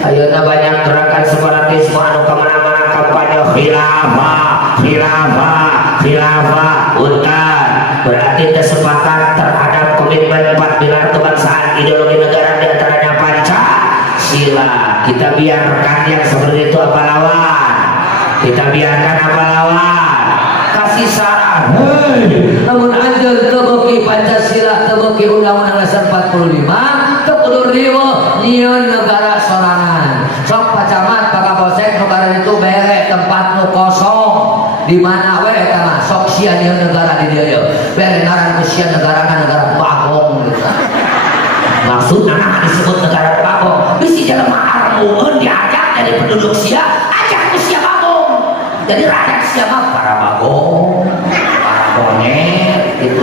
Ayeuna banyak gerakan separatisme anu kemana-mana kampanye khilafah untan berarti tersepakat terhadap komitmen 4 pilar kebangsaan ideologi negara diantaranya Pancasila. Kita biarkan yang seperti itu apa lawan? Kita biarkan apa lawan? Kasih saran. Namun anjeun teu beuki Pancasila, teu beuki Undang-Undang Dasar 45, teu kudu riweuh nyieun negara sorangan. Sok pacamat Pak Kapolsek negara itu bere tempat nu kosong. Di mana we eta mah sok sia nyieun negara di dieu. Bere ngaran sia negara bagong gitu. Maksudna disebut negara bagong. Bisi jelema armueun diajak dari penduduk sia, ajak ku sia bagong. Jadi rakyat sia mah para bagong, para bonet gitu.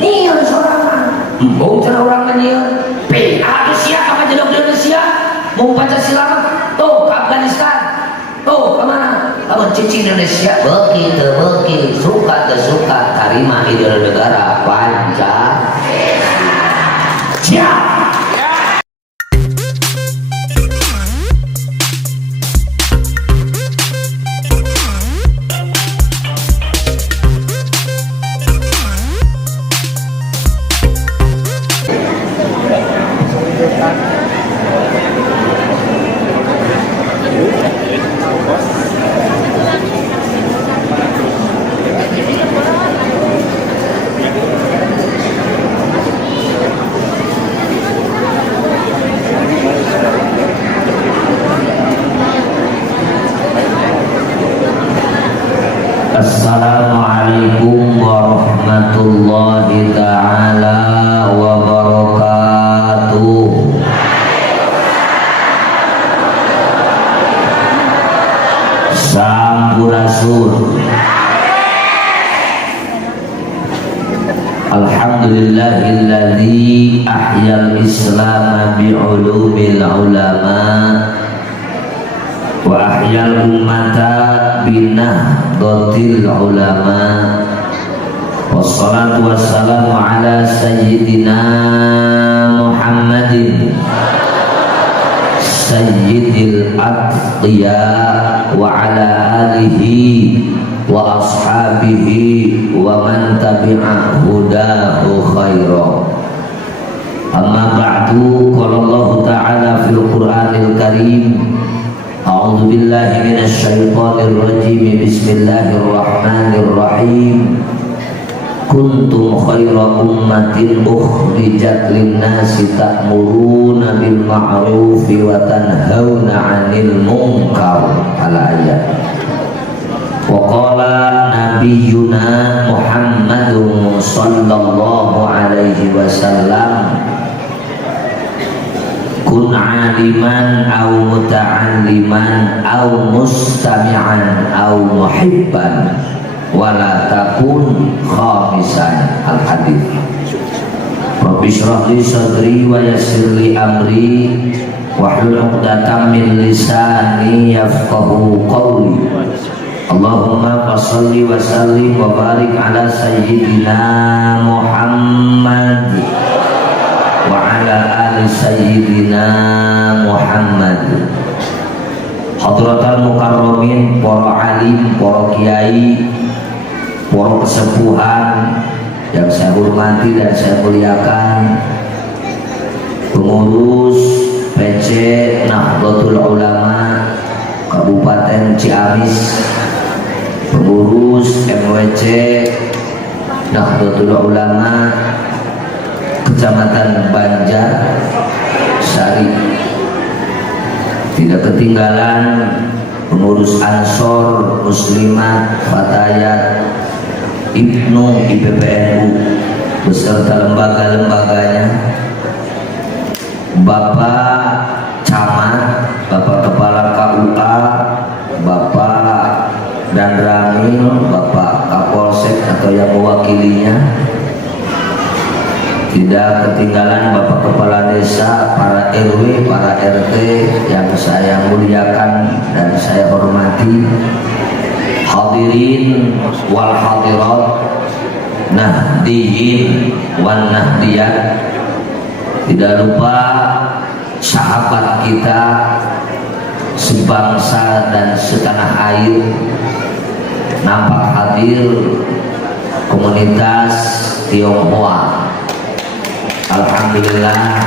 Nyieun sorangan. Embung cenah urang nyieun. Atuh sia ka majedog Indonesia. Mau Pancasila mah tuh ke Afghanistan. Tuh kemana? Kamu cici Indonesia beuki suka tersuka tarima ideologi negara Pancasila. Siap. Assalamualaikum warahmatullahi ta'ala wabarakatuh. Sampurasun. Alhamdulillahilladzi ahyal islam bi'ulumil ulama wa ahyal ummata binahdatil ulama. Wassalatu wassalamu ala sayyidina Muhammadin sayyidil atqiya wa ala alihi wa ashabihi wa man tabi'a hudahu khaira. Amma ba'du, qala Allah ta'ala fil Qur'anil Karim. A'udzu billahi minasy syaithanir rajim. Bismillahirrahmanirrahim. Kuntum khaira ummatin ukhrijat lin-nasi ta'muruna bil ma'rufi wa tanhauna 'anil munkar. Al-ayat. Wa qala nabiyyuna Muhammadun sallallahu alaihi wasallam, kun aliman aw muta'alliman aw mustami'an aw muhibban wala takun khamisan. Al-hadits. Rabbi shrah li sadri wa yassir li amri wahlul 'uqdatam min lisani yafqahu qawli. Allahumma shalli wa sallim wa barik ala sayyidina Muhammad wa ala ali sayyidina Muhammad. Hadratal mukarramin, para alim, para kiai, para kesepuhan yang saya hormati dan saya muliakan, pengurus PC Nahdlatul Ulama Kabupaten Ciamis, pengurus MWC Nahdlatul Ulama Kecamatan Banjar Sari, tidak ketinggalan pengurus Ansor Muslimat Fatayat Ibnu IPPNU beserta lembaga-lembaganya, Bapak Camat, Bapak Kepala KUA, Bapak dan Ramil, Bapak Kapolsek atau yang mewakilinya, tidak ketinggalan Bapak Kepala Desa, para RW, para RT yang saya muliakan dan saya hormati, hadirin wal hadirat, nahdiyin wan nahdiyat, tidak lupa sahabat kita sebangsa dan setanah air, nampak hadir komunitas Tionghoa. Alhamdulillah,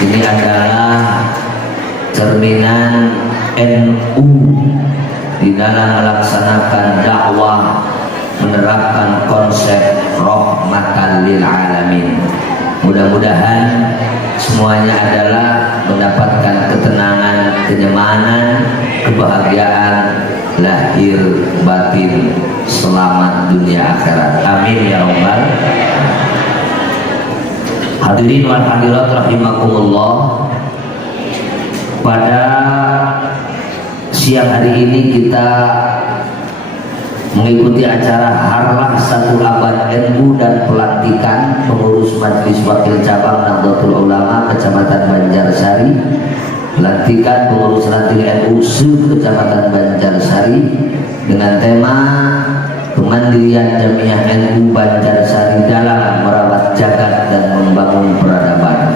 ini adalah cerminan NU di dalam melaksanakan dakwah, menerapkan konsep rahmatan lil alamin. Mudah-mudahan semuanya adalah mendapatkan ketenangan, kenyamanan, kebahagiaan lahir batin, selamat dunia akhirat. Amin ya rabbal alamin. Hadirin wal hadirat rahimakumullah. Pada siang hari ini kita mengikuti acara Harlah 1 Abad NU dan pelantikan pengurus Majelis Wakil Cabang Nahdlatul Ulama Kecamatan Banjarsari, pelantikan pengurus ranting NU Kecamatan Banjarsari dengan tema Kemandirian Jamiah NU Banjarsari dalam merawat jagat dan membangun peradaban.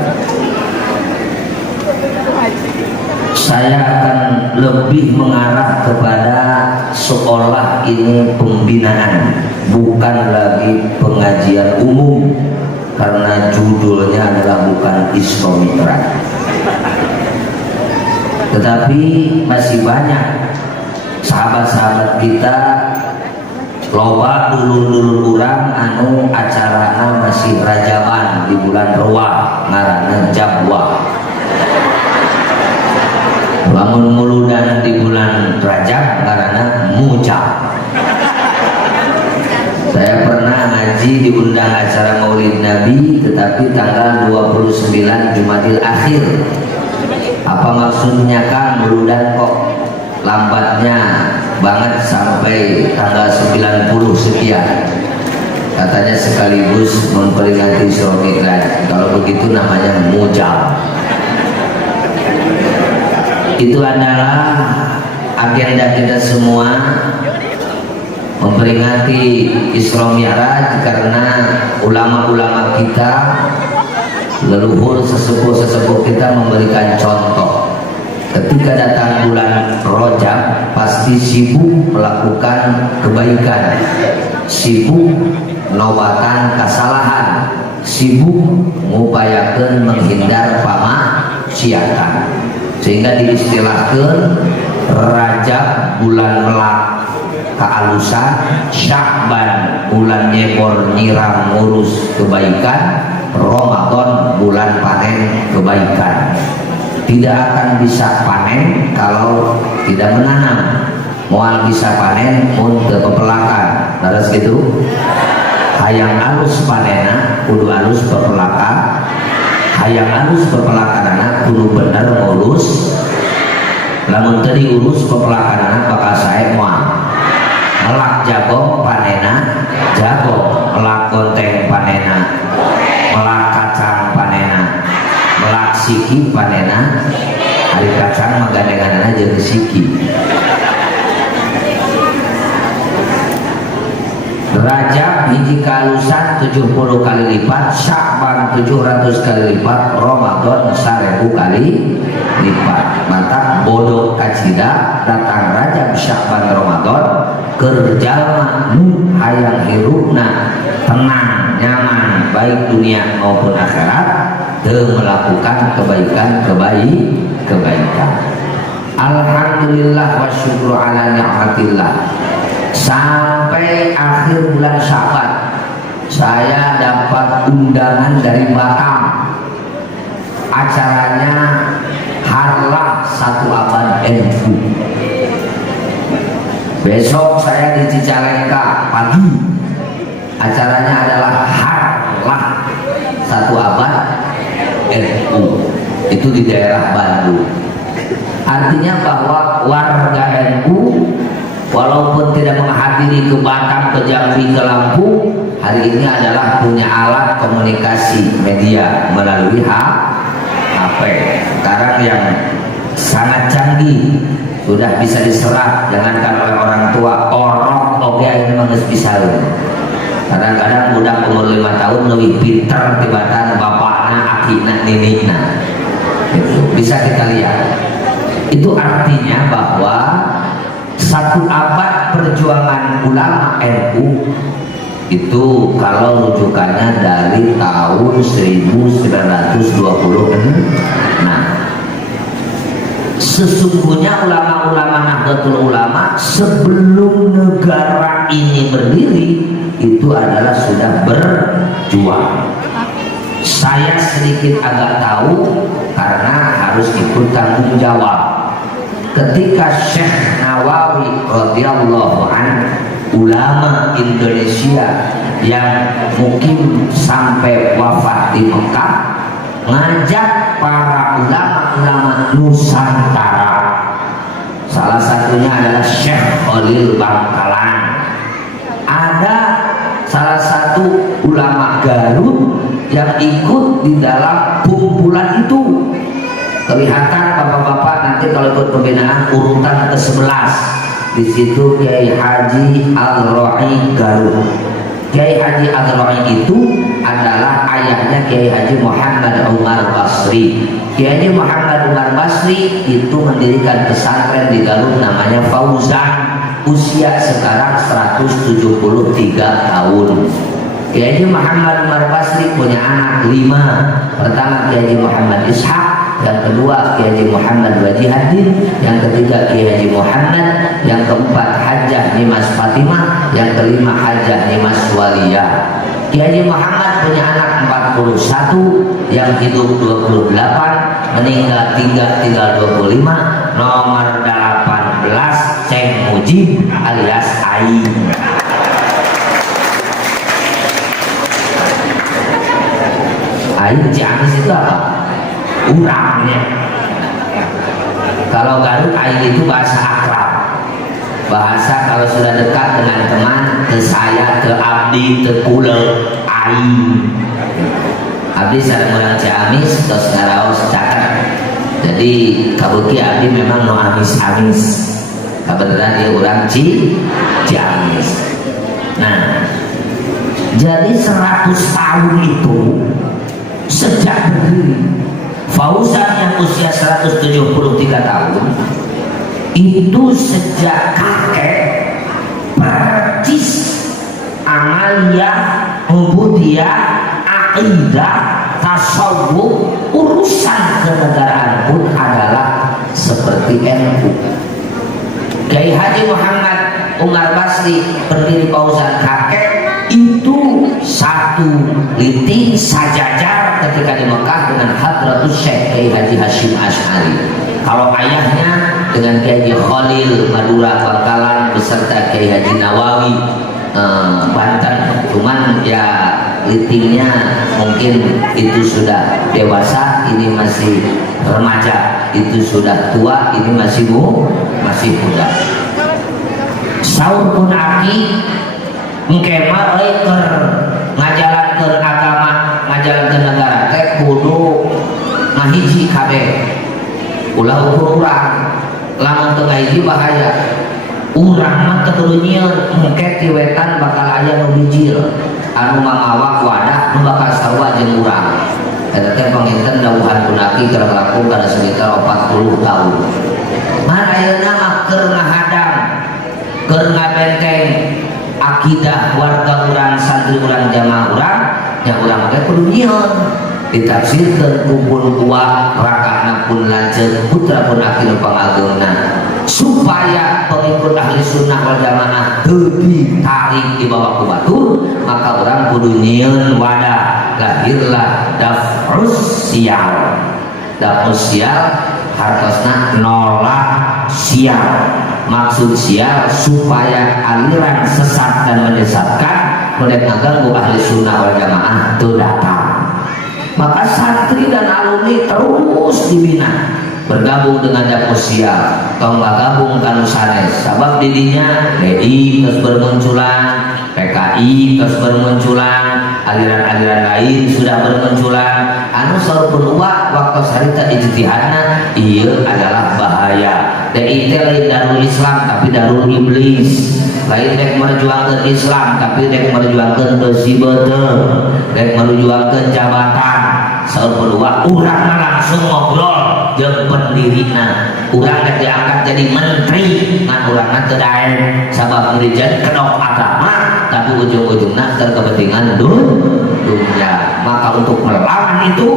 Saya akan lebih mengarah kepada seolah ini pembinaan, bukan lagi pengajian umum, karena judulnya adalah bukan Islamikrat. Tetapi masih banyak sahabat-sahabat kita loba dulur-dulur urang anu acarana masih rajaban di bulan Rewah, ngaranna Jabwah. Bangun muludan di bulan Rajab karena Mujab. Saya pernah ngaji diundang acara Maulid Nabi, tetapi tanggal 29 Jumadil Akhir. Apa maksudnya Kang, muludan kok lambatnya banget sampai tanggal 90 sekian? Katanya sekaligus memperingati Isra Mi'raj. Kalau begitu namanya Mujab. Itu adalah agenda kita semua, memperingati Isra Mi'raj, karena ulama-ulama kita, leluhur sesepuh-sesepuh kita memberikan contoh. Ketika datang bulan Rajab pasti sibuk melakukan kebaikan, sibuk nobatan kesalahan, sibuk mengupayakan menghindar pamaksiatan. Sehingga diistilahkan Rajab bulan melak kealusan, Sya'ban bulan nyebor nyiram ngurus kebaikan, Ramadan bulan panen kebaikan. Tidak akan bisa panen kalau tidak menanam. Moal bisa panen pun kepelakan. Terus gitu. Hayang alus panena kudu alus pepelakan. Hayang alus pepelakanana kudu bener ngurus. Lamun tadi urus pepelakanana bakal sae moal. Melak jago panena jago, melak gonteng panena, melak kacang panena, melak siki panena. Hari kacang magandenganana jeung siki. Rajab hiji kalusan 70 kali lipat, Sya'ban 700 kali lipat, Ramadan 1000 kali lipat. Mantap bodoh kacida datang Rajab, Sya'ban, Ramadan kerjalma nu hayang hirupna tenang, nyaman, baik dunia maupun akhirat, teu melakukan kebaikan. Alhamdulillah wa syukru ala ni'matillah. Sampai akhir bulan Sya'ban saya dapat undangan dari Batam. Acaranya Harlah 1 Abad NU. Besok saya di Cicalengka pagi. Acaranya adalah Harlah 1 Abad NU. Itu di daerah Bandung. Artinya bahwa warga NU walaupun tidak menghadiri ke Batam, ke Jambi, ke Lampung, hari ini adalah punya alat komunikasi media melalui HP. Sekarang yang sangat canggih, sudah bisa diserap, jangankan oleh orang tua, orang oke ini mengis bisa. Kadang-kadang budak umur 5 tahun lebih pintar tibatan bapaknya, akina, neneknya. Bisa kita lihat. Itu artinya bahwa satu abad perjuangan ulama NU itu kalau rujukannya dari tahun 1920. Nah, sesungguhnya ulama-ulama Nahdlatul Ulama sebelum negara ini berdiri itu adalah sudah berjuang. Saya sedikit agak tahu karena harus ikut tanggung jawab. Ketika Syekh Nawawi radhiyallahu anhu, ulama Indonesia yang mungkin sampai wafat di Mekah, ngajak para ulama-ulama Nusantara. Salah satunya adalah Syekh Khalil Bangkalan. Ada salah satu ulama Garut yang ikut di dalam kumpulan itu. Kelihatan bapak-bapak nanti kalau ikut pembinaan urutan ke-11. Di situ Kiai Haji Al-Ra'i Garut. Kiai Haji Al-Ra'i itu adalah ayahnya Kiai Haji Muhammad Umar Basri. Kiai Haji Muhammad Umar Basri itu mendirikan pesantren di Garut namanya Fauzan. Usia sekarang 173 tahun. Kiai Haji Muhammad Umar Basri punya anak 5. Pertama Kiai Haji Muhammad Ishaq, yang kedua Kiai Haji Muhammad Wajihaddin, yang ketiga Kiai Haji Muhammad, yang keempat Hajjah Nimas Fatimah, yang kelima Hajjah Nimas Waliyah. Kiai Haji Muhammad punya anak 41, yang hidup 28, meninggal tinggal 25. Nomor 18 Ceng Mujib alias Aing. Aing Ciamis itu apa? Urangnya. Kalau Garut Aing itu bahasa akrab, bahasa kalau sudah dekat dengan teman, ke saya, ke abdi, ke kule, Aing. Abdi sareng urang Ciamis terus ngaraos caket. Jadi kabuki abdi memang no amis-amis. Kebetulan dia urang Ciamis. Nah, jadi 100 tahun itu sejak berdiri Fauzan yang usia 173 tahun itu sejak kakek percis amalia, ubudiyah, akidah, tasawuf, urusan kenegaraan pun adalah seperti NU. Kiai Haji Muhammad Umar Basri berdiri Fauzan kakek itu satu liting sajajar ketika di Mekah dengan Hadratus Syekh Kiai Haji Hashim Asy'ari. Kalau ayahnya dengan Kiai Haji Khalil Madura Bangkalan beserta Kiai Haji Nawawi Banten. Cuman ya litingnya mungkin itu sudah dewasa, ini masih remaja, itu sudah tua, ini masih muda. Saur pun aki ngkema keur ngajalankeun agama, ngajalankeun negara teh kudu ngahiji kabeh. Ulah ukur urang, lamun teu ngahiji bahaya. Urang mah teu nyieun, engke ti wetan bakal aya nu bijil, anu mangawak wadah nu bakal sarua jeung urang. Eta teh panginten dawuhan punaki keur laku kana sekitar 40 tahun. Man ayeuna mah keur ngahadang, keur ngabenteng akidah warga urang, santri urang, jamaah urang, yang urang teh kudu nyieun. Ditafsirkeun kumpul tua rakana pun lanceuk, putra pun akil pangageumna, supaya pengikut ahli sunnah wal jamaah teu ditarik di bawah ku batur, maka urang kudu nyieun wadah. Lahirlah daf'us sial. Daf'us sial hartosna nolak sial. Maksud sial supaya aliran sesat dan menyesatkan mulai mengganggu ahli sunnah wal jamaah itu datang. Maka santri dan alumni terus dibina bergabung dengan daf'us sial. Tong gabung kanu sanes sabab didinya PDI terus bermunculan, PKI terus bermunculan, aliran-aliran lain sudah bermunculan. Anu saurpun waktu sarita ijtihadna ieu adalah bahaya. DI teh lain darul Islam tapi darul iblis. Lain dek merjuangkeun Islam tapi dek merjuangkeun besi beuteuh, dek merjuangkeun jabatan. Saurpun urang langsung ngobrol jeung pendirina. urang diangkat jadi menteri ngan urang teu daek sabab dirjen kedok agama tapi ujung-ujungna terkepentingan dunia. Maka untuk melawan itu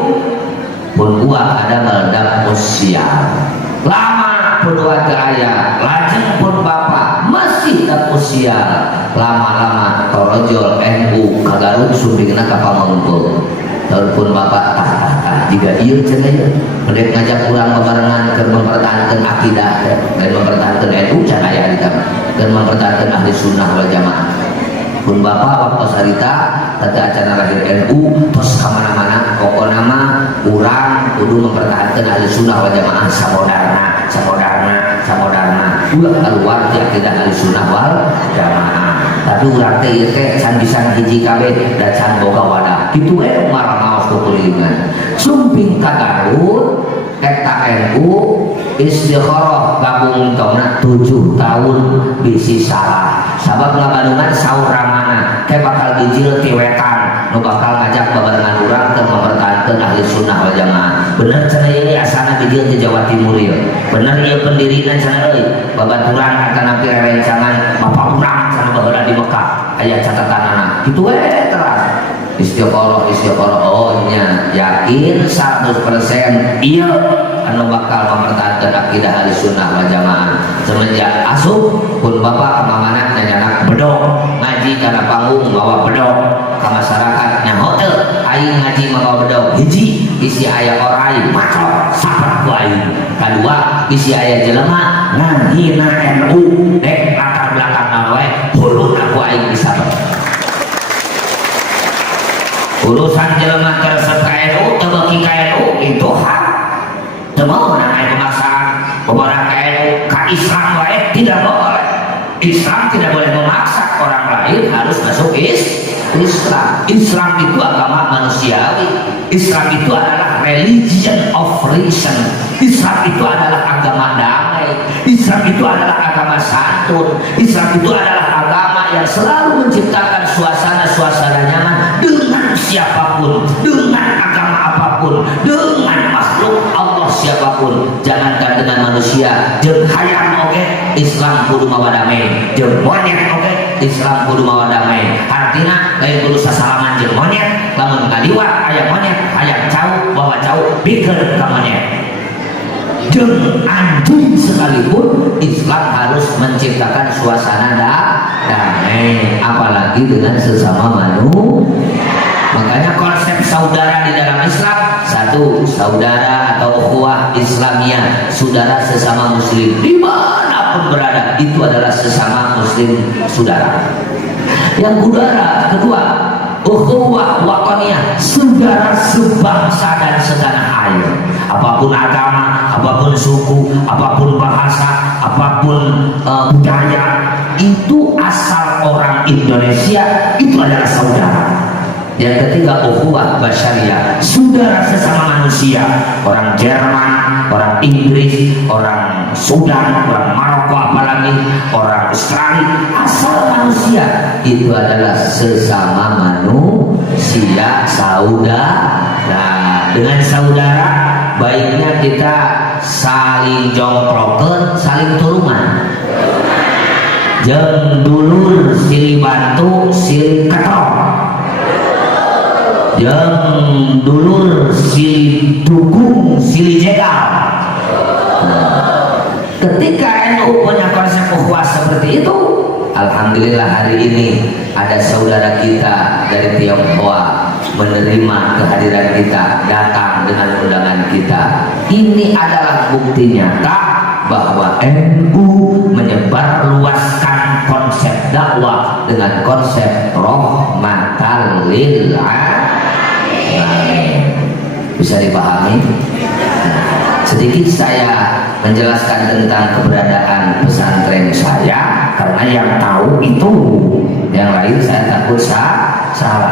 pun gua ada meledak usia lama pun warga ayah lajeng pun bapak masih tak usia lama-lama torojol NU kagarut sumbingna ka pamengpeung telepon bapak jika iya cenah mendek ngajak urang bebarengan keur mempertahankeun akidah dan mempertahankeun NU can aya eta dan mempertahankeun ahli sunnah wal jamaah pun bapak waktu sarita tadi acara lahir NU terus kemana-mana pokoknya mah urang kudu mempertahankan ahli sunnah wal jamaah samodarna ulah keluar di akidah ahli sunnah wal jamaah tapi urang teh ieu teh can bisa hiji kabeh dan can boga wadah kitu marah maos kukulingan sumping ka Garut eta NU istikharah gabung tongna 7 tahun bisi salah sabab ngabadungan sauramana teh bakal dijil ti wetan nu bakal ngajak babarengan urang teu mempertahankeun ahli sunnah wal jamaah bener cenah ieu asana dijil di Jawa Timur ieu bener ieu pendirina cenah euy babaturan kana rerencangan bapak urang cenah baheula di Mekah aya catatanana kitu we terang istiqoroh oh nya yakin 100% iya anu bakal mempertahankan akidah ahli sunnah wal jamaah semenjak asup pun bapak kemana nyanyanak bedog ngaji karena panggung bawa bedog ke masyarakat nya hotel aing ngaji bawa bedog hiji isi aya orai macot sapat ku aing kadua isi aya jelema ngahina NU dek latar belakang we huluna ku aing bisa urusan jelema tersebut KNU tebeki KNU itu hak teu naik pemaksaan beberapa KNU ka Islam wae tidak boleh Islam tidak boleh memaksa orang lain harus masuk Islam itu agama manusiawi Islam itu adalah religion of reason Islam itu adalah agama damai Islam itu adalah agama santun Islam itu adalah agama yang selalu menciptakan suasana nyaman dengan siapapun, dengan agama apapun, dengan makhluk Allah siapapun. Jangankan dengan manusia, jeung hayam oge Islam kudu mawa damai, jeung monyet oge Islam kudu mawa damai. Artina lain kudu sasalaman jeung monyet, lamun kaliwat aya monyet, hayang cau bawa cau bikeun ka monyet. Jeung anjing sekalipun Islam harus menciptakan suasana damai, apalagi dengan sesama manusia. Makanya konsep saudara di dalam Islam satu, saudara atau ukhuwah Islamiyah, saudara sesama muslim dimanapun berada itu adalah sesama muslim saudara. Yang kedua, ukhuwah wataniyah, saudara sebangsa dan setanah air. Apapun agama, apapun suku, apapun bahasa, apapun budaya, itu asal orang Indonesia itu adalah saudara. Yang ketiga, ukhuwah basyariyah, saudara sesama manusia, orang Jerman, orang Inggris, orang Sudan, orang Maroko, apalagi orang Australia, asal manusia itu adalah sesama manusia, saudara. Nah, dengan saudara baiknya kita saling jongkrokeun, saling tulungan. Jeung dulur silih bantu, silih ketok. Yang dulur silih dukung silih jegal. Ketika NU punya konsep ukhuwah seperti itu, alhamdulillah hari ini ada saudara kita dari Tionghoa menerima kehadiran kita, datang dengan undangan kita. Ini adalah bukti nyata bahwa NU menyebarluaskan konsep dakwah dengan konsep rahmatan lil alamin. Bisa dipahami? Sedikit saya menjelaskan tentang keberadaan pesantren saya karena yang tahu itu, yang lain saya takut salah.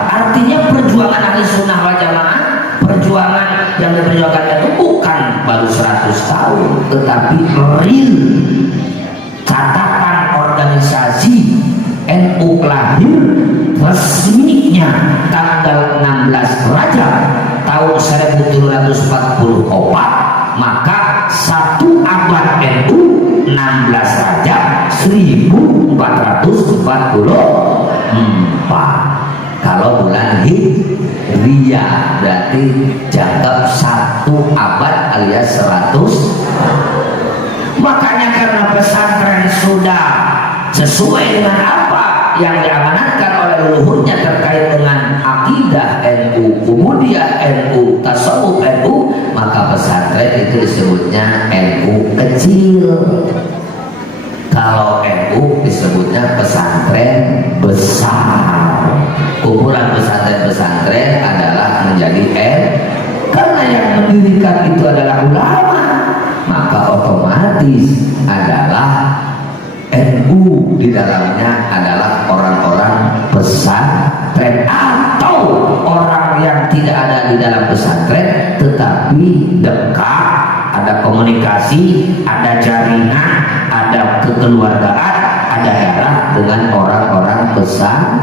Artinya perjuangan ahli sunnah wal jamaah, perjuangan yang diperjuangkan itu bukan baru 100 tahun, tetapi real. Catatan organisasi NU lahir resminya tanggal 16 Rajab tahun 1744, maka satu abad NU 16 Rajab 1444. Kalau bulan Hijriah berarti jangkep satu abad alias 100. Makanya karena pesantren sudah sesuai dengan apa yang diamanatkan oleh leluhurnya terkait dengan akidah NU, kemudian NU, tasawuf NU, maka pesantren itu disebutnya NU kecil. Kalau NU disebutnya pesantren besar. Ukuran pesantren adalah menjadi N, karena yang mendirikan itu adalah ulama, maka otomatis adalah NU di dalamnya adalah orang-orang pesantren atau orang yang tidak ada di dalam pesantren tetapi dekat, ada komunikasi, ada jaringan, ada kekeluargaan, ada darah dengan orang-orang pesantren.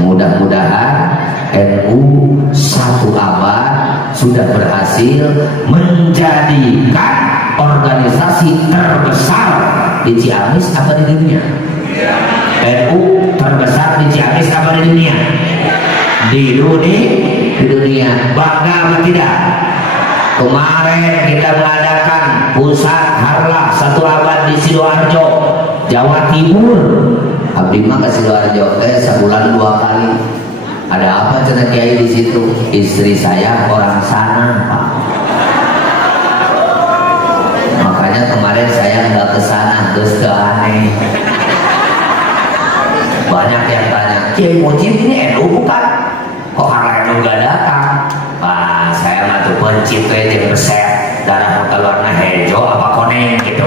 Mudah-mudahan NU satu abad sudah berhasil menjadikan organisasi terbesar di Ciamis apa di dunia? NU terbesar di Ciamis apa di dunia? Di dunia. Bangga apa tidak? Kemarin kita mengadakan pusat harlah satu abad di Sidoarjo, Jawa Timur. Abdi mah ke Sidoarjo sebulan 2 kali. Ada apa cenah kiai di situ? Istri saya orang sana, Pak. Makanya kemarin saya nggak ke sana, terus ke aneh. Banyak yang tanya, Kiai Mujib ini NU bukan? Kok harlah NU nggak datang? Pak, saya mah tuh pencit yang beset, darah keluarnya hejo apa koneng gitu.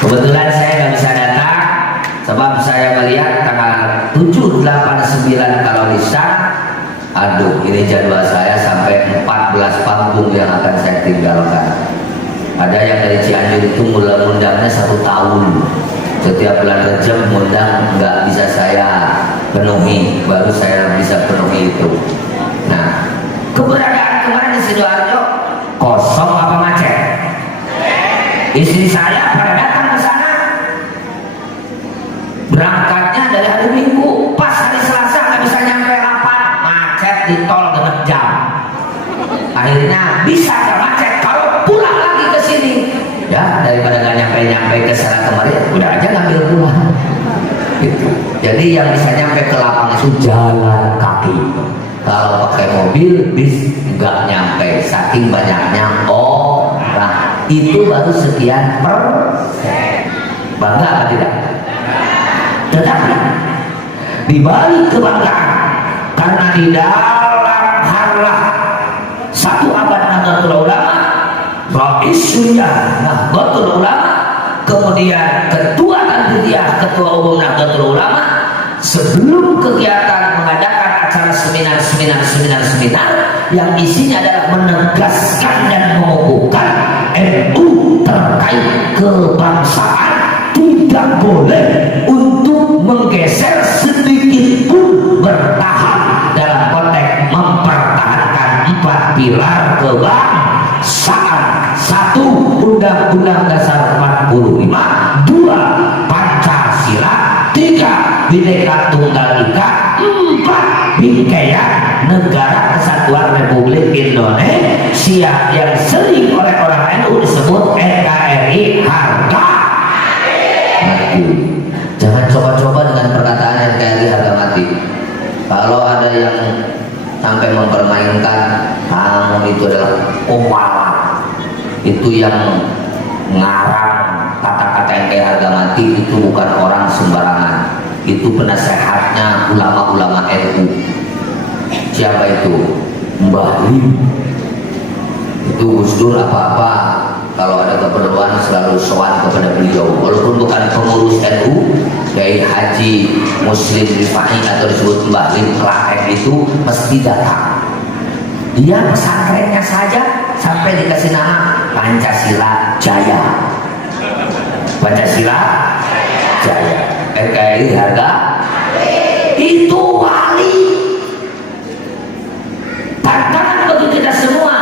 Kebetulan saya nggak bisa datang sebab saya melihat tanggal 7, 8, 9 kalau bisa. Aduh, ini jadwal saya sampai 14 panggung yang akan saya tinggalkan. Ada yang dari Cianjur itu mulai undangnya 1 tahun. Setiap bulan Rejab undang nggak bisa saya penuhi, baru saya bisa penuhi itu. Nah, keberadaan kemarin di Sidoarjo kosong apa macet? Istri saya pada datang ke sana. Berangkatnya dari hari Minggu, pas hari Selasa nggak bisa nyampe rapat, macet di tol 2 jam. Akhirnya bisa nggak macet kalau pulang lagi ke sini. Ya, daripada nggak nyampe ke sana kemarin, udah aja ngambil pulang. Gitu. Jadi yang bisa nyampe ke lapangan itu jalan kaki. Kalau pakai mobil, bis nggak nyampe, saking banyaknya orang. Itu baru sekian persen. Bangga apa tidak? Tetapi di balik kebanggaan, karena di dalam harlah satu abad Nahdlatul Ulama, Raisnya Nahdlatul Ulama, kemudian ketua Tanziliyah, ketua umum Nahdlatul Ulama, sebelum kegiatan mengadakan acara seminar yang isinya adalah menegaskan dan mengukuhkan NU terkait kebangsaan tidak boleh untuk menggeser sedikit pun, bertahap dalam konteks mempertahankan 4 pilar kebangsaan. 1. Undang-Undang Dasar 45, 2. Pancasila, 3. Bhinneka Tunggal Ika, 4. Bingkaian Negara Kesatuan Republik Indonesia yang sering oleh orang NU disebut NKRI harga mati. Jangan coba-coba dengan perkataan NKRI harga mati. Kalau ada yang sampai mempermainkan kamu itu adalah pemalas, itu yang ngarang kata-kata NKRI harga mati itu bukan orang sembarangan, itu penasehatnya ulama-ulama NU. Siapa itu? Mbah Lim. Itu Gus Dur apa-apa kalau ada keperluan selalu sowan kepada beliau, walaupun bukan pengurus NU. Kiai Haji Muslim Rifai atau disebut Mbah Lim Klaten itu mesti datang. Dia pesantrennya saja sampai dikasih nama Pancasila Jaya. Pancasila Jaya. NKRI harga itu wali. Tantangan bagi kita semua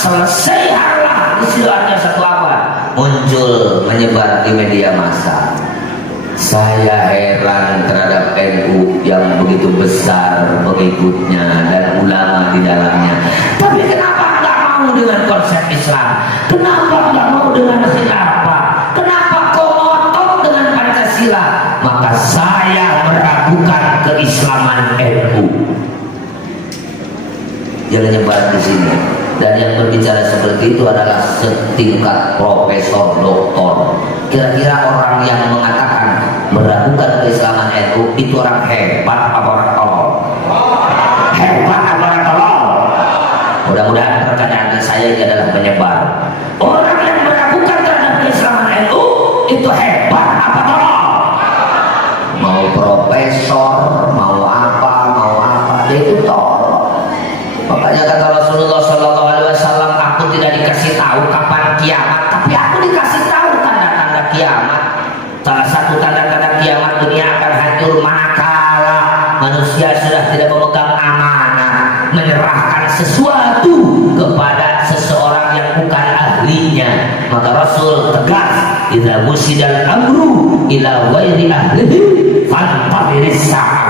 selesai harlah istilahnya satu abad, muncul menyebar di media massa. Saya heran terhadap NU yang begitu besar pengikutnya dan ulama di dalamnya. Tapi kenapa nggak mau dengan konsep Islam? Kenapa nggak mau dengan khilafah? Kenapa kau ngotot dengan Pancasila? Maka saya meragukan keislaman NU. Jangan nyebar di sini. Dan yang berbicara seperti itu adalah setingkat profesor, doktor. Kira-kira orang yang mengatakan meragukan keislaman NU itu orang hebat apa orang tolol? Hebat apa orang tolol? Mudah-mudahan pertanyaan saya ini adalah menyebar. Orang yang meragukan terhadap keislaman NU itu hebat apa tolol? Mau profesor, mau apa, dia itu tolol. Makanya kata Rasulullah SAW, aku tidak dikasih tahu kapan kiamat, tapi aku dikasih tahu tanda-tanda kiamat. Salah satu tanda-tanda kiamat, dunia akan hancur manakala manusia sudah tidak memegang amanah, menyerahkan sesuatu kepada seseorang yang bukan ahlinya. Maka Rasul tegas, idza musidal amru ila ghairi ahlihi fantabiris sa'ah.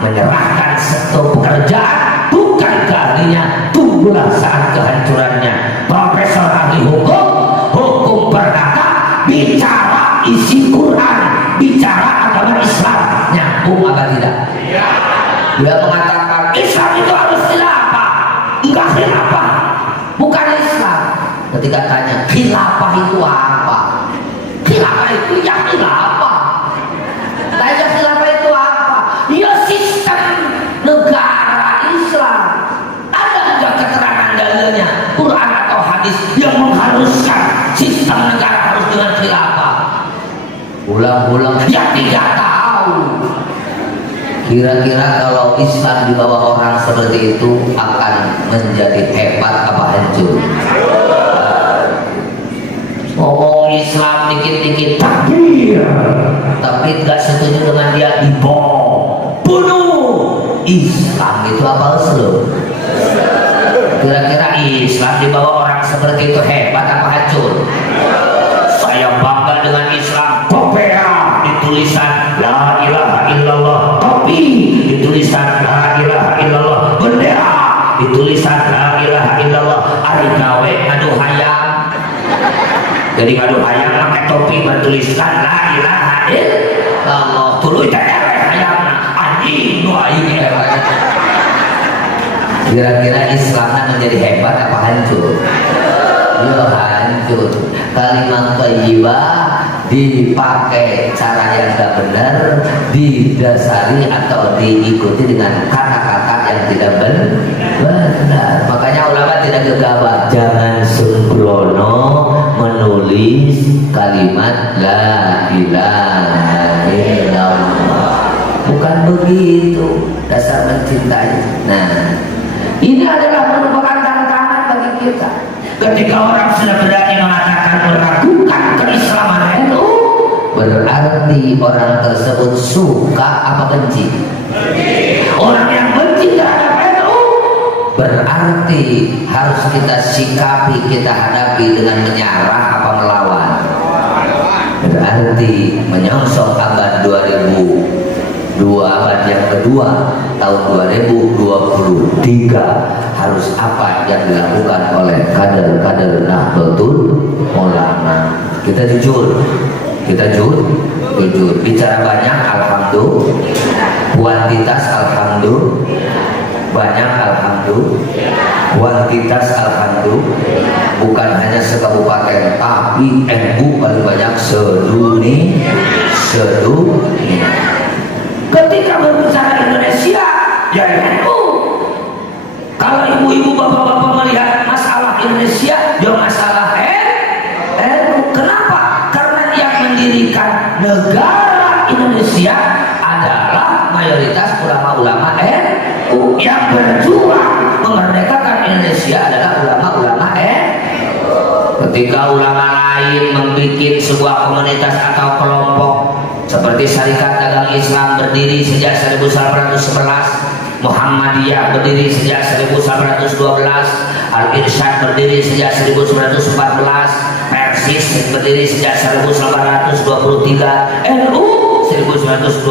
Menyerahkan satu pekerjaan bukan ke ahlinya, tunggulah saat kehancurannya. Profesor ahli hukum perdata, bicara isi Quran, bicara agama Islam, nyambung apa tidak? Dia mengatakan Islam itu harus khilafah, enggak khilafah, bukan Islam. Ketika tanya khilafah itu apa? Khilafah itu ya khilafah. Tanya khilafah itu apa? Ya sistem negara Islam. Ada enggak keterangan dalilnya, Quran atau hadis yang mengharuskan sistem negara harus dengan khilafah? Ulang-ulang ya tidak tahu. Kira-kira kalau Islam dibawa orang seperti itu akan menjadi hebat apa hancur? Ngomong Islam dikit-dikit takbir, tapi nggak setuju dengan dia dibom, bunuh. Islam itu apa sih? Kira-kira Islam dibawa orang seperti itu hebat apa hancur? Saya bangga dengan Islam. Kopea ditulisan la ilaha illallah, topi ditulisan la ilaha illallah, bendera ditulisan la ilaha illallah. Ari gawe ngadu hayam, jadi ngadu hayam pakai topi bertuliskan la ilaha illallah, tuluy teh hayamna anjing nu aing. Kira-kira Islamnya menjadi hebat apa hancur? Ya hancur. Kalimat thayyibah dipakai cara yang tidak benar, didasari atau diikuti dengan kata-kata yang tidak benar. Makanya ulama tidak gegabah, jangan sembrono menulis kalimat la ilaha illallah. Bukan begitu dasar mencintai. Nah, ini adalah merupakan tantangan bagi kita. Ketika orang sudah berani mengatakan meragukan keislaman NU, berarti orang tersebut suka apa benci? Orang yang benci terhadap NU berarti harus kita sikapi, kita hadapi dengan menyerah apa melawan. Berarti menyongsong abad 2002, abad yang kedua, tahun 2023 harus apa yang dilakukan oleh kader-kader Nahdlatul Ulama. Kita jujur bicara banyak alhamdulillah, kuantitas alhamdulillah, banyak alhamdulillah, kuantitas alhamdulillah, bukan hanya sekabupaten tapi NU paling banyak sedunia. Ketika berbicara Indonesia ya NU. Kalau ibu-ibu bapak-bapak melihat masalah Indonesia ya masalah NU. Kenapa? Karena yang mendirikan negara Indonesia adalah mayoritas ulama-ulama NU. Yang berjuang memerdekakan Indonesia adalah ulama-ulama NU. Ketika ulama lain membuat sebuah komunitas atau kelompok seperti Syarikat Dagang Islam berdiri sejak 1911, Muhammadiyah berdiri sejak 1912, Al-Irsyad berdiri sejak 1914, Persis berdiri sejak 1823, NU 1926.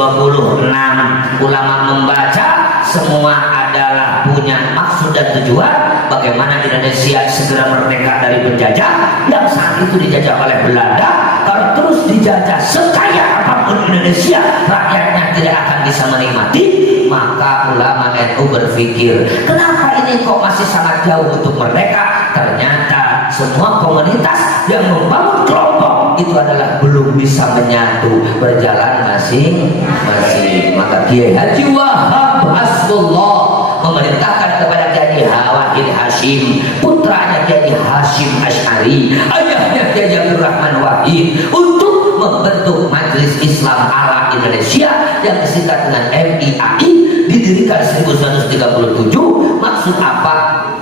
Ulama membaca semua adalah punya maksud dan tujuan bagaimana Indonesia segera merdeka dari penjajah yang saat itu dijajah oleh Belanda. Kalau terus dijajah sekaya apapun Indonesia, rakyatnya tidak akan bisa menikmati. Maka ulama NU berpikir, kenapa ini kok masih sangat jauh untuk merdeka? Ternyata semua komunitas yang membangun kelompok itu adalah belum bisa menyatu, berjalan masing-masing. Maka Kiai Haji Wahab Hasbullah memerintahkan kepada Kiai Wahid Hashim, putranya Kiai Hashim Asy'ari, ayahnya Kiai Abdul Rahman Wahid, untuk membentuk Majelis Islam ala Indonesia yang disingkat dengan MIAI, didirikan 1937. Maksud apa?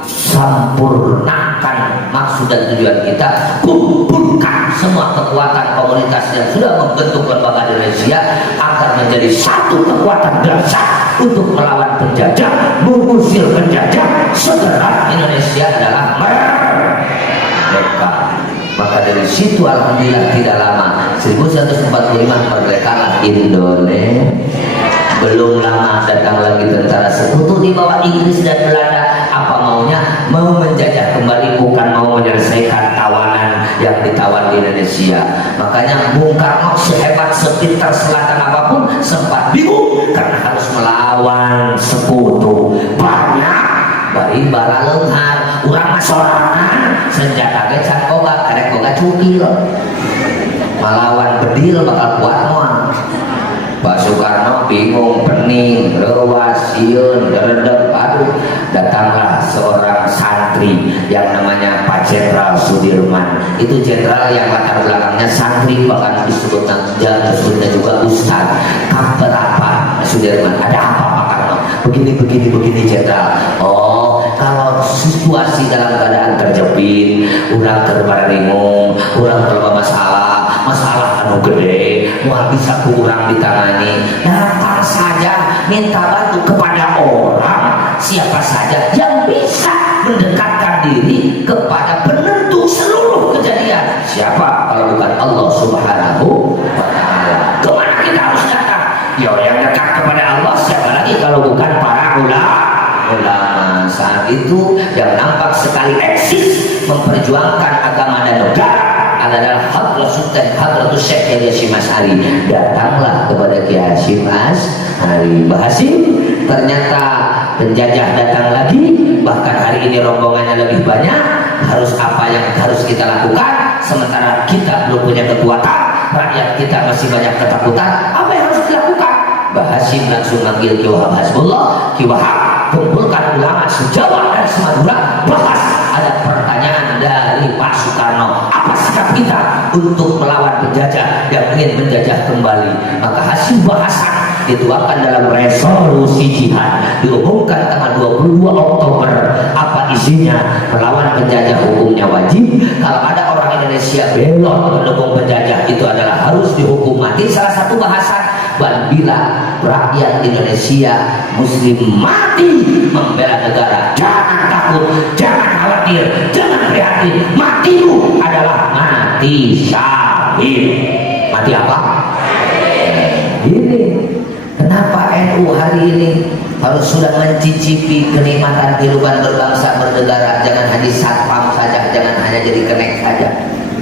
Sempurnakan maksud dan tujuan kita, kumpulkan semua kekuatan komunitas yang sudah membentuk lembaga Indonesia agar menjadi satu kekuatan dahsyat untuk melawan penjajah, mengusir penjajah. Segera Indonesia adalah merdeka. Maka dari situ alhamdulillah tidak lama 1945 merdekalah Indonesia. Belum lama datang lagi tentara sekutu di bawah Inggris dan Belanda. Apa maunya? Mau menjajah kembali, bukan mau menyelesaikan tawanan yang ditawan di Indonesia. Makanya Bung Karno sehebat sepintar selatan apapun sempat bingung karena harus melawan sekutu. Banyak bari bala leunghar, urang sorangan, senjata ge can boga, karek boga cukil. Melawan bedil bakal kuat moal. Pak Soekarno bingung, pening, rewas, sieun, deredeg. Aduh, datanglah seorang santri yang namanya Pak Jenderal Sudirman. Itu jenderal yang latar belakangnya santri, bahkan disebutnya juga ustaz. Kabar Sudirman? Ada apa Pak Karno? Begini jenderal. Oh, kalau situasi dalam keadaan terjepit, ulang terbaringung, ulang terbawa masalah anu gede, mau bisa kurang ditangani, datang saja minta bantu kepada orang siapa saja yang bisa mendekatkan diri kepada penentu seluruh kejadian. Siapa kalau bukan Allah Subhanahu wa Ta'ala? Kemana kita harus datang? Ya, yang dekat kepada Allah siapa lagi kalau bukan para ulama. Saat itu yang nampak sekali eksis memperjuangkan agama dan negara adalah Hadratus Syekh Kiai Hasyim Asy'ari. Datanglah kepada Kiai Hasyim Asy'ari. Mbah Hasyim, ternyata penjajah datang lagi, bahkan hari ini rombongannya lebih banyak. Harus apa yang harus kita lakukan? Sementara kita belum punya kekuatan, rakyat kita masih banyak ketakutan. Apa yang harus dilakukan? Mbah Hasyim langsung manggil Ki Wahab Hasbullah. Ki Wahab, kumpulkan ulama se-Jawa dan se-Madura, bahas. Ada pertanyaan dari Pak Soekarno, apa sikap kita untuk melawan penjajah yang ingin menjajah kembali? Maka hasil bahasan dituangkan dalam resolusi jihad, diumumkan tanggal 22 Oktober. Apa isinya? Melawan penjajah hukumnya wajib. Kalau ada orang Indonesia belok mendukung penjajah, itu adalah harus dihukum mati. Salah satu bahasan. Dan bila rakyat Indonesia Muslim mati membela negara, jangan takut, jangan khawatir, jangan prihatin. Matimu adalah mati syahid. Mati apa? Ini kenapa NU hari ini harus sudah mencicipi kenikmatan kehidupan berbangsa bernegara? Jangan hanya satpam saja, jangan hanya jadi kenek saja.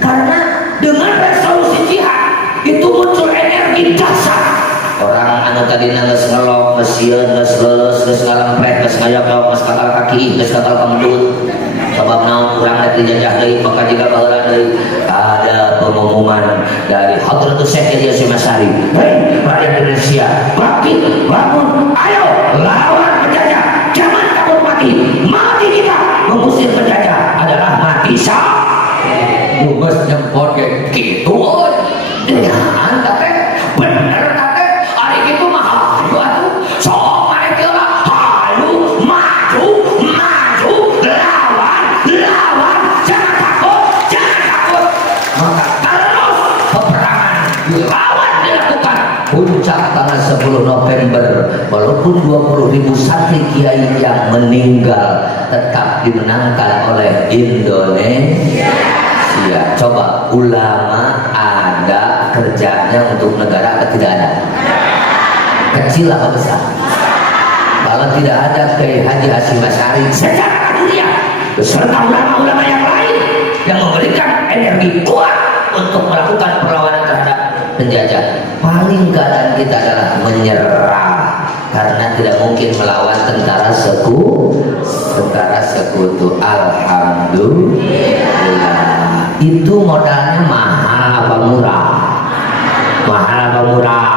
Karena dengan resolusi jihad itu muncul energi dasar. Orang anu tadi geus ngelok, geus sieun, geus leuleus, geus ngalempreh, geus ngayok-yok, geus kakal kaki, geus kakal kemendut. Sebab naon urang rek dijajah deui, maka jika baheula deui ada pengumuman dari Hadratus Syekh Kiai Hasyim Asy'ari. Hei, rakyat Indonesia, bangkit, bangun, ayo lawan penjajah. Jangan takut mati. Mati kita mengusir penjajah adalah mati syahid. Geus nyempot ge kitu euy. Dengan teh bener. puncak tanggal 10 November, walaupun 20.000 santri kiai yang meninggal tetap dimenangkan oleh Indonesia. Coba ulama ada kerjanya untuk negara atau tidak ada? Kecil apa besar? Kalau tidak ada Kiai Haji Hasyim Asy'ari secara dunia beserta ulama-ulama yang lain yang memberikan energi kuat untuk melakukan perlawanan terhadap penjajah, paling keadaan kita adalah menyerah, karena tidak mungkin melawan tentara sekutu. Alhamdulillah. Itu modalnya mahal apa murah? Mahal apa murah?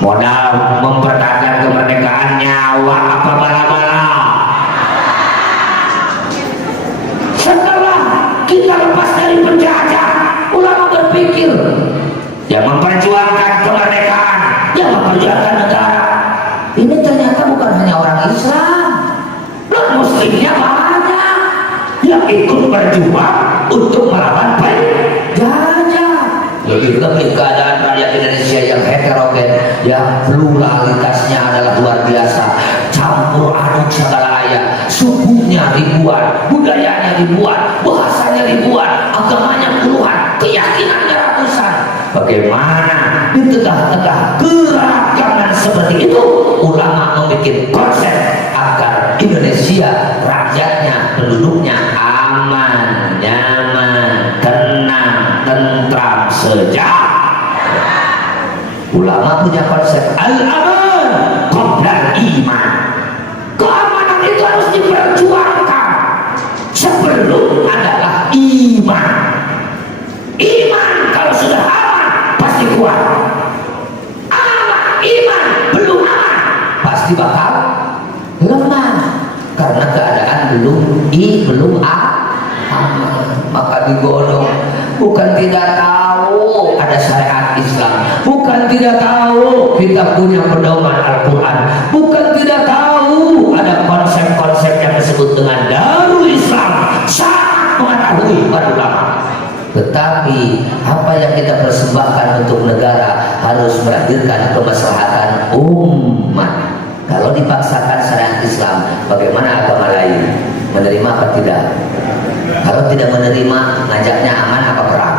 Modal mempertahankan kemerdekaan nyawa apa bala-bala? Setelah kita lepas dari penjajah, ulama berpikir yang memperjuangkan kemerdekaan, yang memperjuangkan negara ini ternyata bukan hanya orang Islam, non-muslimnya banyak yang ikut berjuang untuk melawan penjajah. Lebih-lebih keadaan rakyat Indonesia yang heterogen, yang pluralitasnya adalah luar biasa, campur aduk segala ayat, sukunya ribuan, budayanya ribuan, bahasanya ribuan, agamanya puluhan, keyakinannya ratusan. Bagaimana di tengah-tengah keragaman seperti itu ulama membuat konsep agar Indonesia, rakyatnya, penduduknya aman, nyaman, tenang, tentram, sejahtera. Ulama punya konsep al-aman qabla iman. Keamanan itu harus diperjuangkan sebelum adalah iman. Iman kalau sudah aman pasti kuat. Iman belum aman pasti bakal lemah, karena keadaan belum aman. Maka digodong, bukan tidak tahu ada syariat Islam, bukan tidak tahu kita punya pedoman Al-Quran, bukan tidak tahu ada konsep-konsep yang disebut dengan Darul Islam, sangat mengetahui para ulama. Tetapi apa yang kita persembahkan untuk negara harus melahirkan kemaslahatan umat. Kalau dipaksakan syariat Islam, bagaimana agama lain? Menerima apa tidak? Kalau tidak menerima, ngajaknya aman apa perang?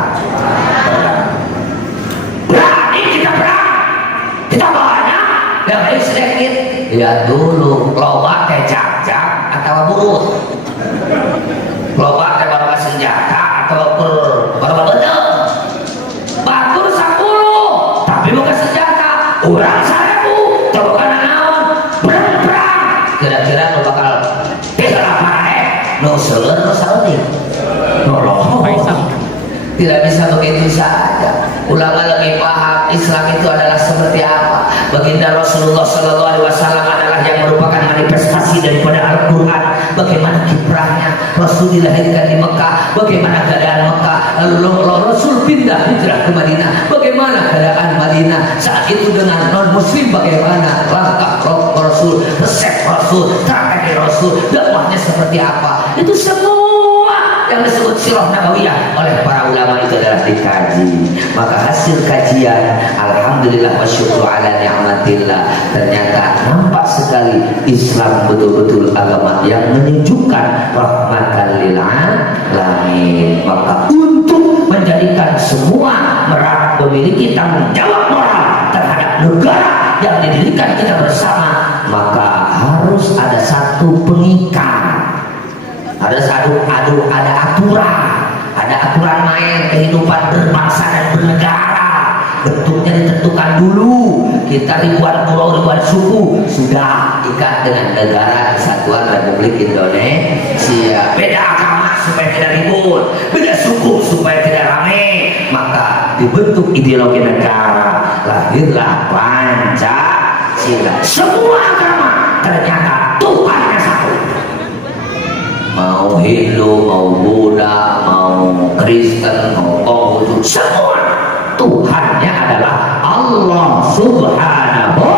Berani kita perang, kita banyak, gak baik sedikit. Lihat dulu, loba kayak jak-jak atau burut, loba kayak bawa senjata atau bawa bedel. Batur 10 tapi bukan senjata, orang 1000 coba karena naon perang. Kira-kira lo bakal tidak no seler no saudi nolong. Tidak bisa begitu saja. Ulama lebih paham Islam itu adalah seperti apa. Baginda Rasulullah SAW adalah yang merupakan manifestasi daripada Al-Quran. Bagaimana kiprahnya Rasul dilahirkan di Mekah, bagaimana keadaan Mekah, Rasul pindah hijrah ke Madinah, bagaimana keadaan Madinah saat itu dengan non muslim, bagaimana langkah Rasul, resep Rasul, strategi Rasul, dakwahnya seperti apa. Itu semua yang disebut sirah nabawiyah oleh para ulama itu adalah dikaji. Maka hasil kajian, alhamdulillah wa syukru ala ni'matillah, ternyata nampak sekali Islam betul-betul agama yang menyejukkan, rahmatan lil alamin. Maka untuk menjadikan semua memiliki tanggung jawab moral terhadap negara yang didirikan kita bersama, maka harus ada satu pengikat, ada aturan main kehidupan berbangsa dan bernegara. Bentuknya ditentukan dulu. Kita ribuan pulau, ribuan suku, sudah ikat dengan negara Kesatuan Republik Indonesia. Beda agama supaya tidak ribut, beda suku supaya tidak rame. Maka dibentuk ideologi negara, lahirlah Pancasila. Semua agama ternyata Tuhannya satu. Mau Hindu, mau Buddha, mau Kristen, mau Konghucu, semua Tuhannya adalah Allah Subhanahu.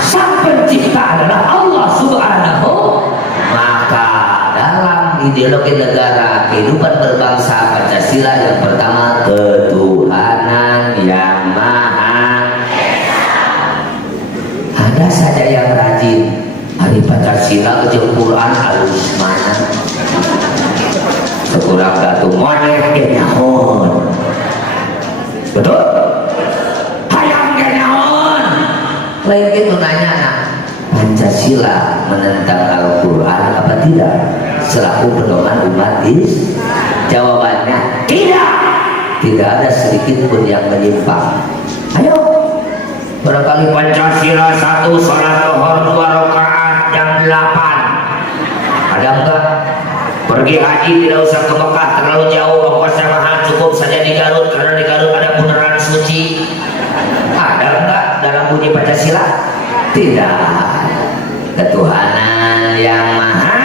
Sang pencipta adalah Allah Subhanahu. Maka dalam ideologi negara, kehidupan berbangsa, Pancasila yang pertama ketuhanan yang maha Pancasila ke Quran halus mana sekurang gatuh moneh kenyaon betul hayang kenyaon lain gitu nanya nak Pancasila menentang Al-Quran apa tidak selaku pedoman umat Islam? Jawabannya tidak ada sedikit pun yang menyimpang. Ayo barangkali Pancasila 1 salat zuhur 2 rakaat jam 8 ada enggak? Pergi haji tidak usah ke Mekah terlalu jauh ongkosnya mahal cukup saja di Garut karena di Garut ada bundaran suci ada enggak dalam bunyi Pancasila? Tidak. Ketuhanan yang maha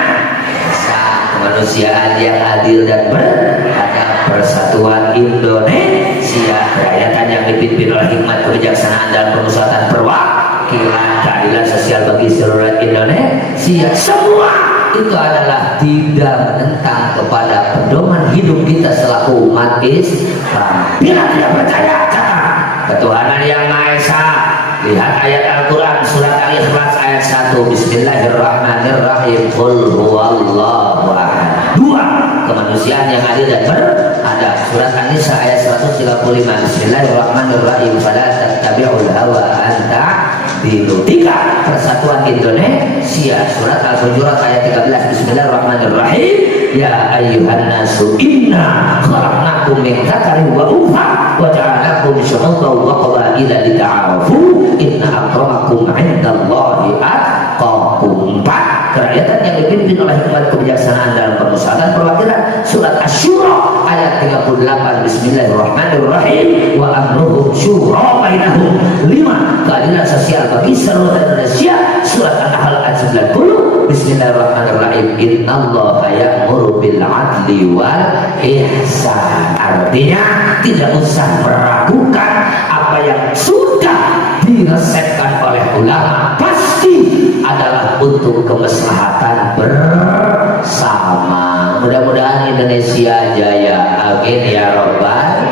esa kemanusiaan yang adil dan beradab persatuan Indonesia kerakyatan yang dipimpin oleh hikmat kebijaksanaan dan pemusatan perwakilan keadilan sosial bagi seluruh Indonesia semua itu adalah tidak menentang kepada pedoman hidup kita selaku umat Islam. Bila tidak percaya catat ketuhanan yang maha esa lihat ayat Al-Quran surat Al-Ikhlas ayat 1 Bismillahirrahmanirrahim Qul huwallahu ahad 2 kemanusiaan yang adil dan beradab surat An-Nisa ayat 135 Bismillahirrahmanirrahim fala tattabi'ul hawa anta dilu 3 persatuan Indonesia surat Al-Hujurat ayat 13 Bismillahirrahmanirrahim ya ayyuhan nasu inna khalaqnakum min dzakarin wa untha wa ja'alnakum syu'uban wa qabaila lita'arafu inna akramakum 'indallahi atqakum. 4 kerakyatan yang dipimpin oleh hikmat kebijaksanaan dalam pemusatan perwakilan surat Asy-Syura ayat 38 Bismillahirrahmanirrahim wa amruhum syura bainahum 5 keadilan sosial bagi seluruh Indonesia surat An-Nahl ayat 90 Bismillahirrahmanirrahim innallaha ya'muru bil 'adli wal ihsan artinya tidak usah meragukan apa yang sudah diresepkan oleh ulama pasti adalah untuk kemaslahatan bersama. Mudah-mudahan Indonesia jaya. Amin ya robbal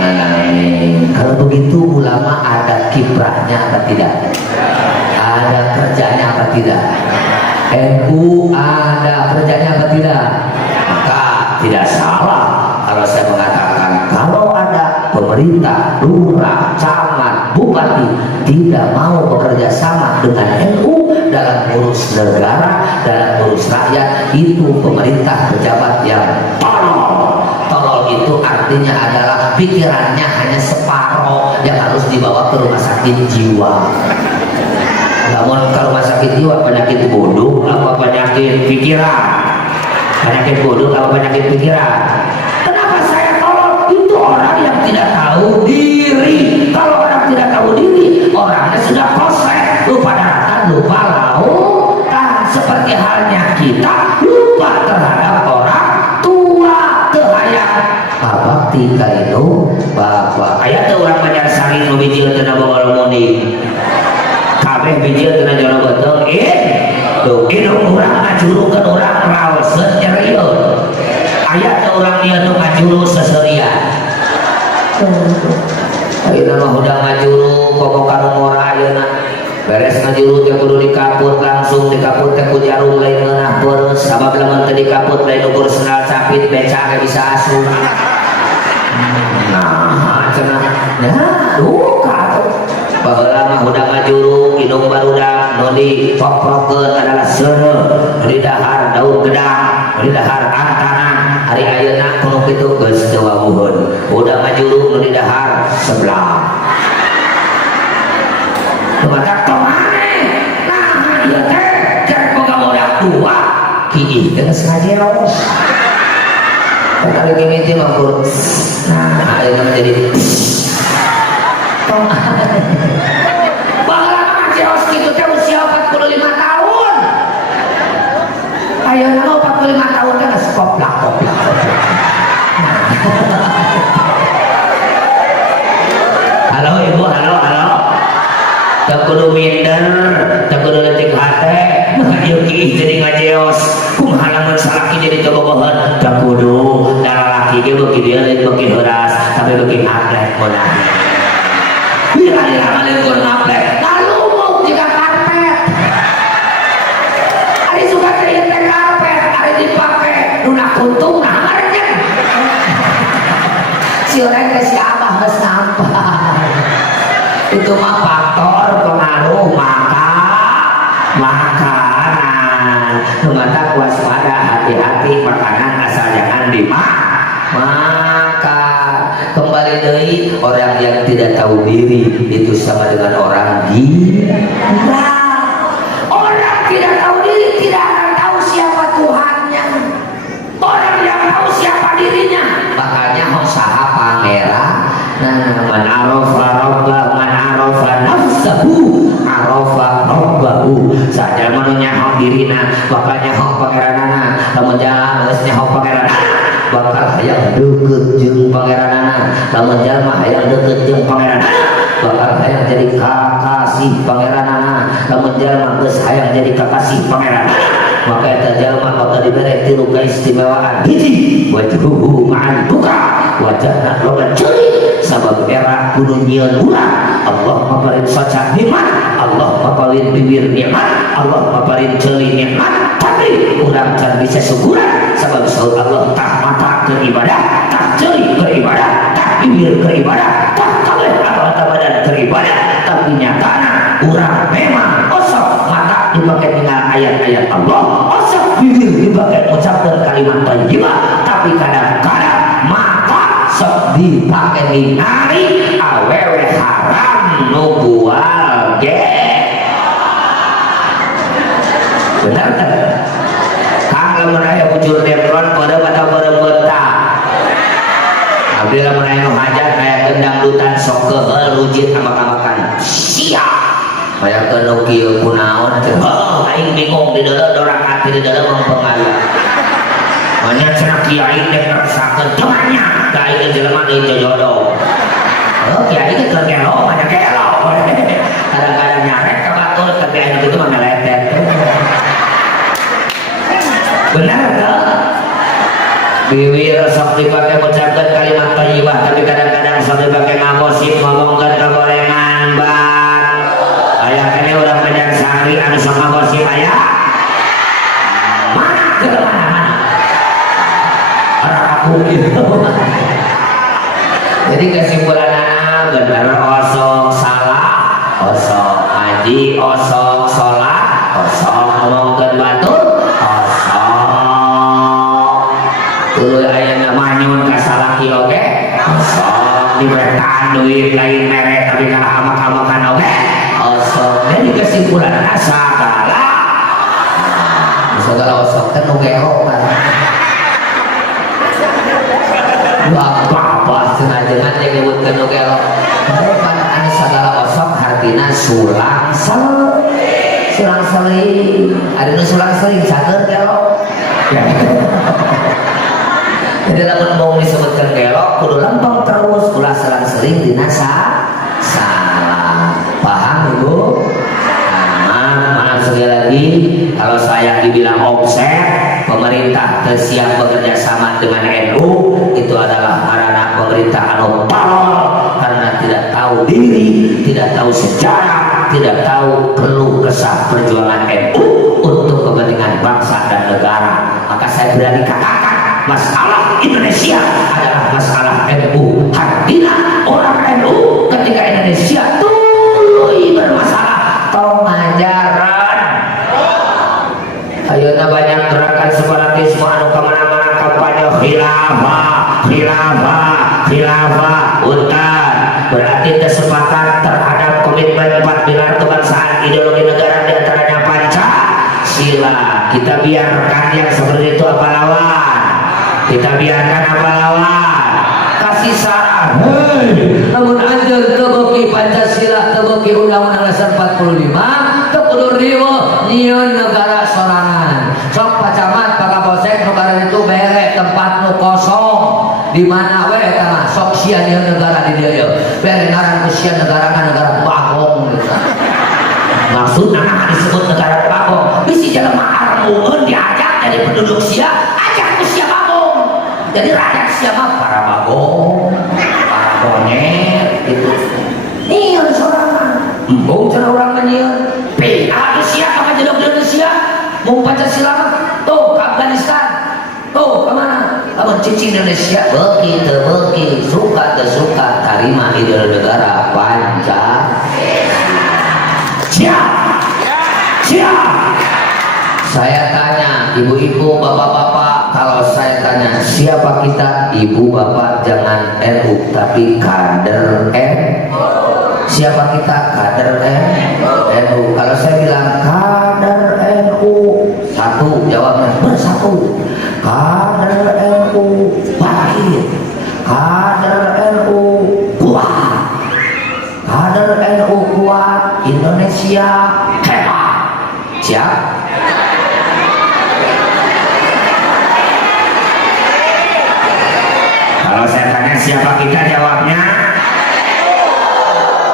alamin. Kalau begitu ulama ada kiprahnya apa tidak? Ada kerjanya apa tidak? NU ada kerjanya apa tidak? Maka tidak salah kalau saya mengatakan kalau ada pemerintah, lurah, camat, bupati tidak mau bekerja sama dengan NU dalam urus negara, dalam urus rakyat, itu pemerintah pejabat yang tolol. Tolol itu artinya adalah pikirannya hanya separoh yang harus dibawa ke rumah sakit jiwa. Namun ke rumah sakit jiwa penyakit bodoh apa penyakit pikiran? Penyakit bodoh apa penyakit pikiran? Kenapa saya tolol? Itu orang yang tidak tahu diri. Kalau orang tidak tahu diri, orangnya sudah koslet, lupa daratan, lupa lautan. Seperti halnya kita lupa terhadap orang tua terhayat. Bakti kaitu bapak. Ayat orang banyak sari nu bijil teu bawa muni. Kabeh bijil teu jero betul. Tuh indung urang ngajulukeun urang raoseun nyerieur. Ayat orang dia tuh ngajuru seserian. Ayeuna mah udah ngajuru komo karumora ayeuna. Beres ngajuru teh kudu dikaput langsung dikaput teh ku jarum lain ngeunah beureuss sabab lamun teu dikaput lain ukur sendal capit beca ge bisa asup. Nah, cenah. Nah, duka atuh. Baheula mah udah ngajuru indung barudak nu dipok-pokkeun adalah seureuh, di dahar daun gedang, di dahar antanan. Hari ayeuna kuno kitu geus teu wawuheun. Udah ngajuru nu di dahar sebelah. Lumatak tomane. Nah, ieu teh cek boga bodak tua. Kiih teh geus ngajeos. Kali mimiti mah kur. Nah, ayeuna jadi baheula mah ngajeos kitu teh usia 45 tahun. Ayeuna mah 45 tahun teh geus koplak. Halo ibu, halo. Teu kudu minder, teu kudu leutik hate. Ieu kiih jadi ngajeos. Kumaha lamun salaki jadi cobogoheun? Teu kudu. Da lalaki ge beuki dia lain beuki heuras, tapi beuki atlet meunah. Bila diramalin kun atlet, lalu mau jika karpet. cireng ke si abah geus nampak. Itu mah faktor pengaruh makanan. Mata waspada, hati-hati makanan asal jangan dimakan. Kembali deui, orang yang tidak tahu diri itu sama dengan orang gila. Orang tidak tahu diri tidak akan tahu siapa Tuhannya. Orang yang tahu siapa dirinya makanya usaha pangeran. Nah, man arafa rabbahu, man arafa nafsahu arafa rabbahu. Saja manunya hok dirina makanya hok pangeranana. Lamun jalma geus nyaho pangeranana bakal hayang deukeut jeung pangeranana. Lamun jalma hayang deukeut jeung pangeranana bakal hayang jadi kakasih pangeranana. Lamun jalma geus hayang jadi kakasih pangeranana maka eta jalma bakal dibere tilu keistimewaan. Hiji, wajhuhu ma'an buka, wajahna loba ceurik sabab era kudu nyieun urang. Allah paparin soca nikmat, Allah paparin bibir nikmat, Allah paparin ceuli nikmat, tapi urang can bisa syukuran sabab saur Allah tah mata ke ibadah, tah ceuli ke ibadah, tah bibir ke ibadah, tah kabeh anggota badan ke ibadah, tapi nyatana urang memang osok mata dipakai dengan ayat-ayat Allah, osok bibir dipakai ucapkan kalimat thayyibah, tapi kadang-kadang mata sok dipakai ningali awewe haram nu bual ge. Benar kan? Kang lamun aya bujur demron pada mata beureuta. Abdi lamun aya nu hajat aya gendang dutan sok keheul rujit amak-amakan. Siap. Kayak kena kieu kunaon teh. Oh, aing bingung di dalam dorang hati di dalam mempengaruhi. Mana cenah kiai teh ngerasakeun temannya, kiai jelema deui jodoh. Oh, kiai teh keur gelo, banyak gelo. Kadang-kadang nyarek ka batur tapi aing itu mah meletet. Benar kan? Bibir sok dipakai mengucapkan kalimat thayyibah tapi kadang-kadang sok dipakai ngagosip ngomongkeun kegorengan bang. Ayah ini udah menjadi sehari anu sok ngagosip ayah. Mana ke mana? Orang aku gitu. Jadi kesimpulannya benar osok salah, osok haji, osok sholat, osok ngomongkeun batur, osok tuluy aya manyun ka salaki oge, osok dibretan duit lain merek tapi kalah amak-amakan oge. Jadi kesimpulan segala osok kan nu gero kan apa sengaja yang nyebutkan nu gero kan anu segala osok hartina sulang seling ada nu sulang seling saker gero. Jadi lamun mau disebutkan gero kudu lempeng terus ulah selang seling dina salah. Paham Ibu? Maaf sekali lagi kalau saya dibilang offset, pemerintah siap bekerja sama dengan NU, itu adalah karena pemerintah anu tolol karena tidak tahu diri, tidak tahu sejarah, tidak tahu keluh kesah perjuangan NU untuk kepentingan bangsa dan negara. Maka saya berani katakan masalah Indonesia adalah masalah NU. Artinya orang NU ketika Indonesia bermasalah tong ajaran. Ayeuna banyak gerakan separatisme anu kemana-mana kampanye khilafah untan berarti tersepakat terhadap komitmen 4 pilar kebangsaan ideologi negara diantaranya Pancasila. Kita biarkan yang seperti itu apa lawan? Kita biarkan apa lawan? Kasih saran. Namun anjir tebeki Pancasila, tebeki Undang-Undang Dasar 45, tekudur riwo nyieun negara sorangan. Sok pacamat pakapolsek negara itu bere tempat nu kosong. Di mana we eta sok sia nyieun negara di dieu. Bere ngaran sia negara bagong gitu. Maksudna disebut negara bagong. Bisi jelema armueun diajak dari penduduk sia, ajak ku sia bagong. Jadi rakyat sia mah para bagong. Monyet gitu nyieun sorangan embung cara orang nyieun Asia apa jedog Indonesia mau Pancasila tuh ke Afghanistan tuh kemana lamun suci Indonesia beki suka tersuka tarima idola negara Pancasila. Siap. Saya tanya ibu-ibu, bapak-bapak, kalau saya tanya siapa kita, ibu bapak jangan NU tapi kader NU. Siapa kita? Kader NU. Kalau saya bilang kader NU, satu jawabnya bersatu. Kader NU bangkit. Kader NU kuat. Kader NU kuat. Indonesia hebat. Siap? Kalau saya tanya siapa kita, jawabnya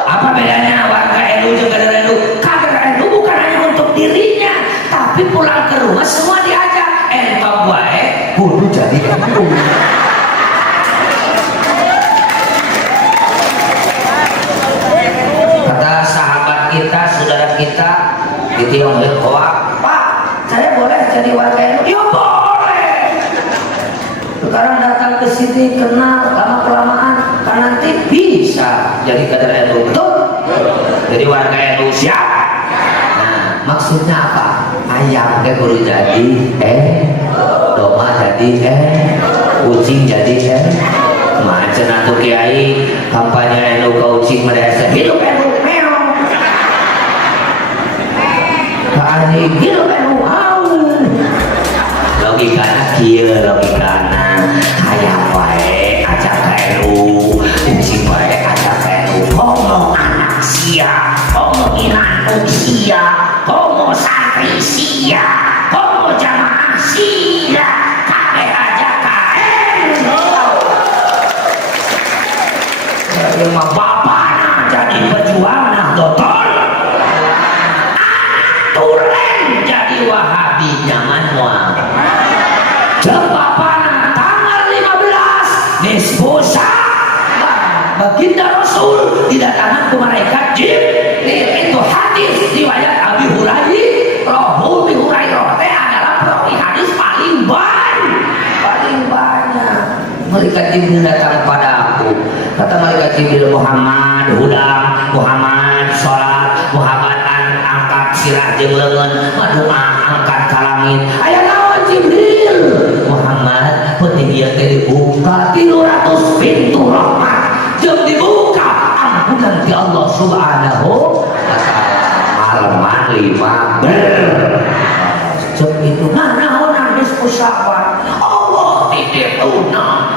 Apa bedanya warga NU dengan kader NU? Kader NU bukan hanya untuk dirinya, tapi pulang ke rumah semua diajak. Entok wae kudu jadi NU. kata sahabat kita, saudara kita di Tionghoa, Pak, saya boleh jadi warga NU? Ya boleh. Sekarang datang ke sini kenal lama-kelamaan, kan nanti bisa jadi kader NU. Betul? jadi warga NU siap. Nah, maksudnya apa? Ayam ke guru jadi domba jadi kucing jadi Macam atuh kiai kampanye NU ka ucing mereka hidup NU meong. Kali hidup NU Logikana kieu logikana hayang wae ajak ka NU, ucing wae ajak ka NU. Homo anak sia, homo inanu sia, homo santri sia, homo jamaah sia, kabeh ajak ka NU. Yang mah bapana jadi pejuang Nahdlatul, tulen jadi Wahabi nyaman moal. Jeung bapana tanggal 15 Nisfu Sya'ban baginda Rasul didatangkan ke malaikat Jibril. Itu hadis riwayat Abi Hurairah. Abi Hurairah teh adalah perawi hadis paling banyak. Malaikat Jibril datang kepada aku. Kata malaikat Jibril, Muhammad hudang, Muhammad sholat, Muhammad angkat sirah jeung leungeun, madoa angkat ka langit. Aya naon Jibril? Muhammad penting ieu teh dibuka 300 pintu rahmat jeung dibuka ampunan ti Allah Subhanahu wa taala. Malaman 15 cek itu naon habis usapan Allah titipuna.